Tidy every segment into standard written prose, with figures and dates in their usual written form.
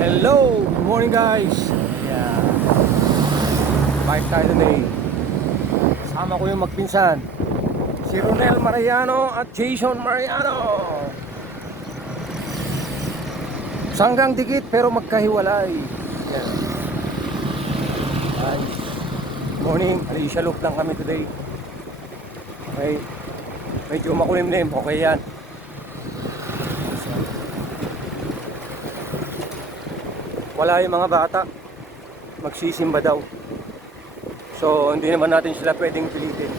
Hello! Good morning guys! Yeah. Bike tayo today. Kasama ko yung magpinsan, si Ronel Mariano at Jason Mariano. Sanggang dikit pero magkahiwalay. Yeah. Nice. Morning, Alicia Loop lang kami today. Okay. Medyo makulimlim, okay yan. Wala yung mga bata, magsisimba daw. So hindi naman natin sila pwedeng pilitin.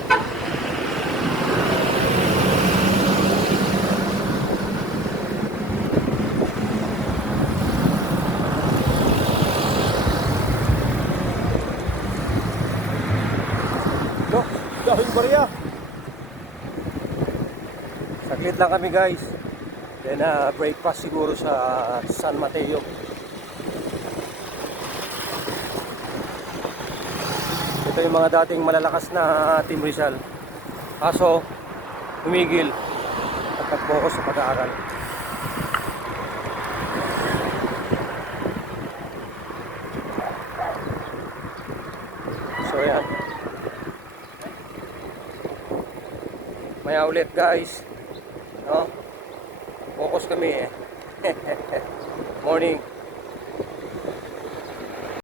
No, dahil bariya. Saglit lang kami guys. Then breakfast siguro sa San Mateo. Ito yung mga dating malalakas na Team Rizal. Kaso, humigil at nag-focus sa pag-aaral. So yan. Maya ulit guys. No? Focus kami eh. Morning.